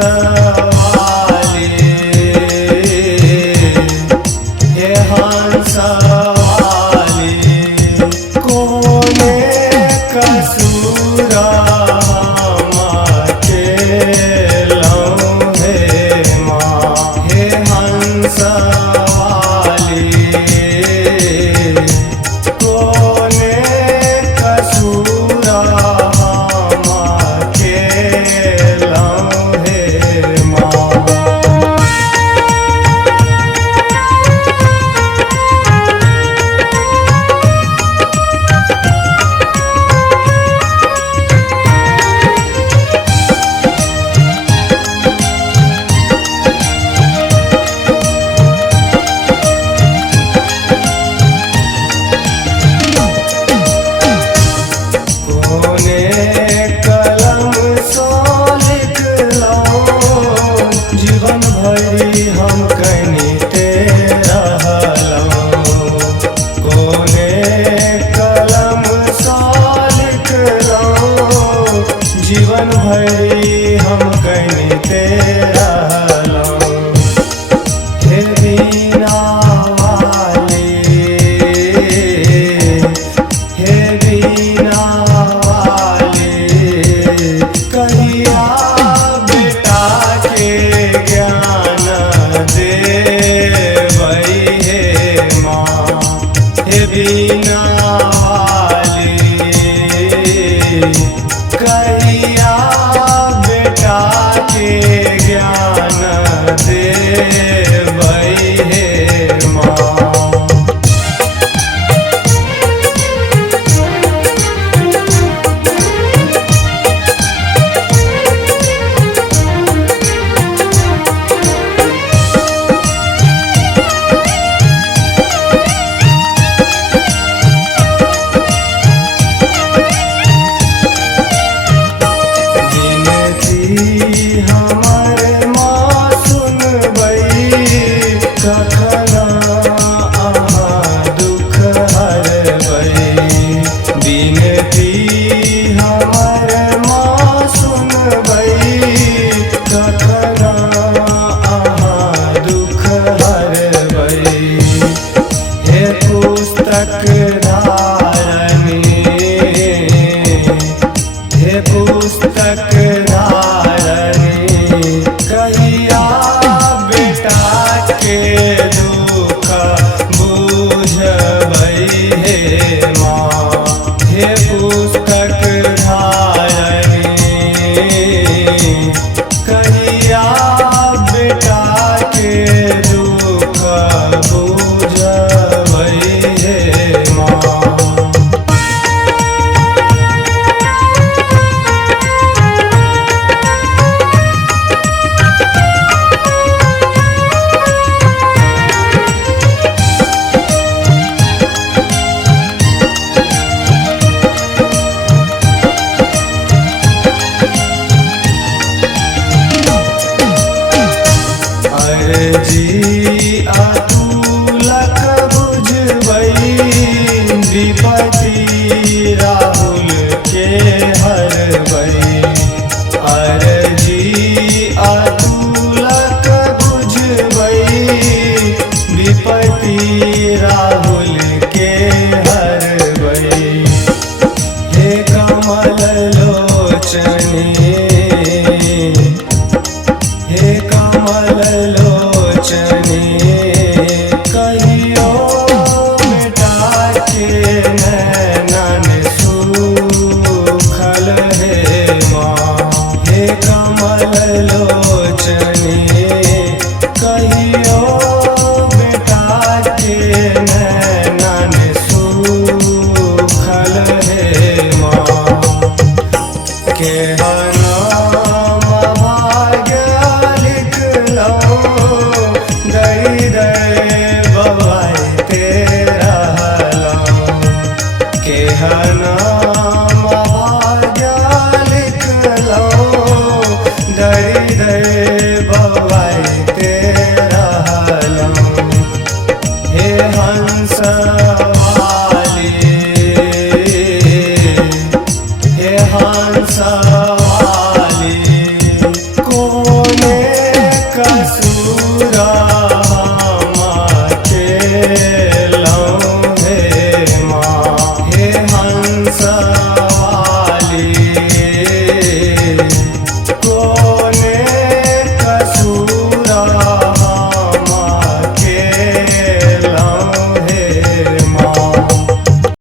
वाली, हे हंस वाली, कोने कसूर के लऊं हे माँ, हे हंस वाली, कोने कसूर हम कहीं तेरा कोने कलम सा लिख लो, जीवन भरी हम कहीं तेरा हे बीना वाली, हे बीना वाली, कहिया बेटा के ज्ञान दे वही हे माँ, हे बीना वाली, कहिया बेटा के ज्ञान दे वही हे माँ। हमारे माँ सुनबई कखना आहाँ दुख हरबई, बिनती हमारे माँ सुनबई कखना आहाँ दुख हरबई, हे पुस्तक धारणी, हे पुस्तक कहिया बेटा के दुख बुझबई हे माँ, हे पुस्तक धारणी, कहिया बेटा के दुख बुझबई हे माँ। जी अतुलक बुझबई, विपत्ति राहुल के हरबई, जी अतुलक बुझबई, विपत्ति राहुल के हरबई, हे कमल लोचनी, हे कमल लोचनी, कहियो बेटा के नैनन सूखल हे माँ, हे कमल लो